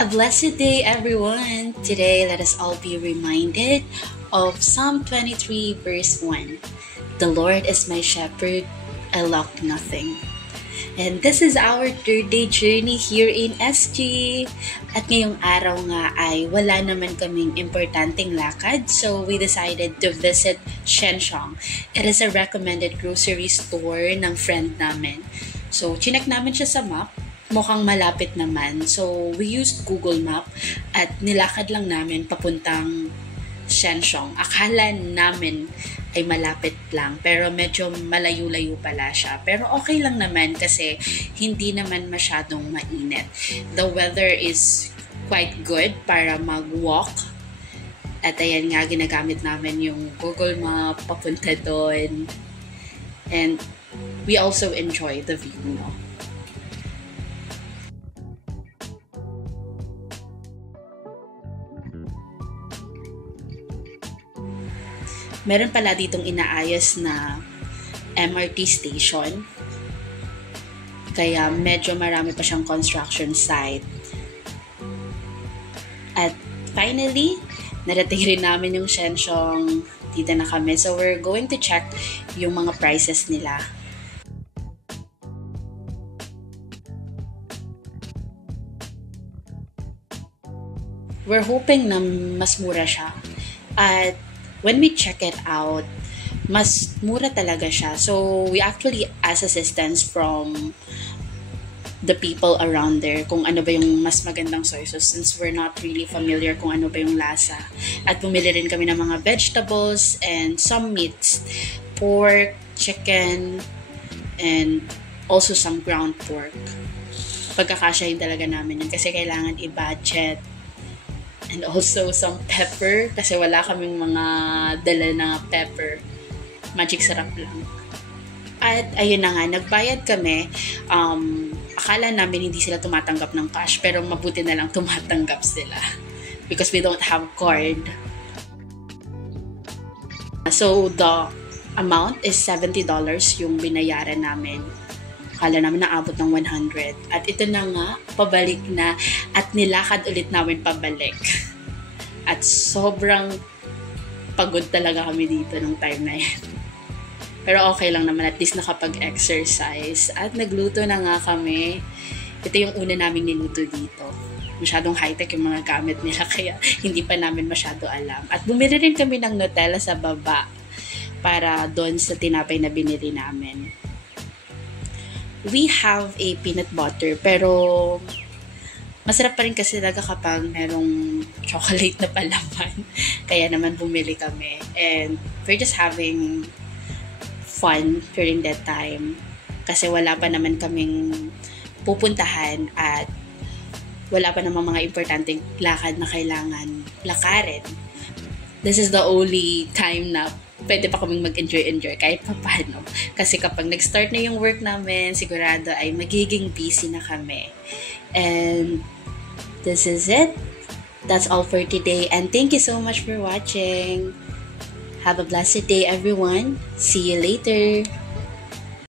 A blessed day, everyone! Today, let us all be reminded of Psalm 23, verse 1. The Lord is my shepherd, I lack nothing. And this is our third day journey here in SG. At ngayong araw nga ay wala naman kaming importanteng lakad, so we decided to visit Shengshong. It is a recommended grocery store ng friend namin. So, chinek namin siya sa map. Mukhang malapit naman. So, we used Google Map at nilakad lang namin papuntang Shengshong. Akala namin ay malapit lang, pero medyo malayo-layo pala siya. Pero okay lang naman kasi hindi naman masyadong mainit. The weather is quite good para mag-walk. At ayan nga, ginagamit namin yung Google Map papunta doon. And we also enjoy the view, no? Meron pala ditong inaayos na MRT station. Kaya medyo marami pa siyang construction site. At finally, narating rin namin yung Shengshong. Dito na kami. So we're going to check yung mga prices nila. We're hoping na mas mura siya. At when we check it out, mas mura talaga siya. So, we actually asked assistance from the people around there kung ano ba yung mas magandang soy sauce since we're not really familiar kung ano ba yung lasa. At bumili rin kami ng mga vegetables and some meats, pork, chicken, and also some ground pork. Pagkakasyahin talaga namin yun kasi kailangan i-budget. And also some pepper kasi wala kaming mga dala na pepper. Magic sarap lang. At ayun na nga, nagbayad kami. Akala namin hindi sila tumatanggap ng cash pero mabuti na lang tumatanggap sila because we don't have card. So the amount is $70 yung binayaran namin. Akala namin naabot ng 100. At ito na nga, pabalik na at nilakad ulit namin pabalik. At sobrang pagod talaga kami dito nung time na yan. Pero okay lang naman, at least nakapag-exercise. At nagluto na nga kami. Ito yung una naming niluto dito. Masyadong high-tech yung mga gamit nila kaya hindi pa namin masyado alam. At bumili rin kami ng Nutella sa baba para doon sa tinapay na binili namin. We have a peanut butter, pero masarap pa rin kasi talaga kapag merong chocolate na palaman. Kaya naman bumili kami. And we're just having fun during that time. Kasi wala pa naman kaming pupuntahan at wala pa naman mga importanteng lakad na kailangan lakarin. This is the only time na pwede pa kaming mag-enjoy kahit pa paano. Kasi kapag nag-start na yung work namin, sigurado ay magiging busy na kami. And this is it. That's all for today. And thank you so much for watching. Have a blessed day, everyone. See you later.